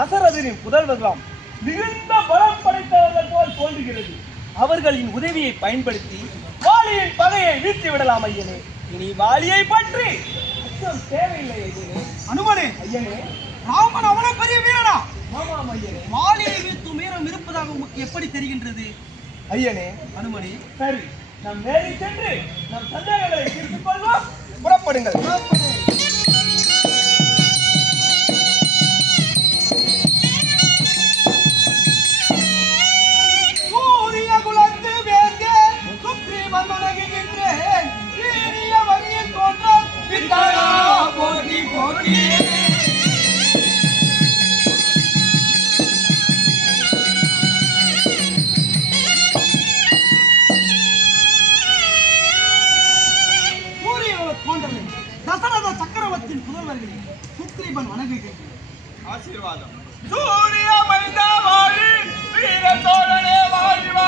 தசரதனின் புதல்வர்களாம் மிகுந்த பலம் படைத்தவர்கள் போல் தோன்றுகிறது. அவர்களின் உதவியை பயன்படுத்தி வாலியின் பகையை வீழ்த்தி விடலாம் ஐயனே. இனி வாலியை பற்றி அச்சம் தேவையில்லை ஐயனே. அனுமனே, ஐயனே, ராமன் அவ்வளவு பெரிய வீரனா? ஆமாம் ஐயனே. வாலியை வீழ்த்தும் வீரம் இருப்பதாக உமக்கு எப்படி தெரிகின்றது? ஐயனே, அனுமனே, சரி, நம் நேரி சென்று நம் சந்தேகங்களை தீர்த்துக் கொள்வோம். புறப்படுங்கள். சூரிய குலத்து வேந்தே சுக்ரீவன் வணங்குகின்றேன். சீரிய வழியில் தோன்ற வித்தகா போற்றி போற்றி. தசரத சக்கரவர்த்தியின் புதல்வர்களே, சுக்ரீவன் வணங்குகின்றேன். ஆசீர்வாதம். சூரிய மைந்தா வாழி வீர தோழனே வாழ்க.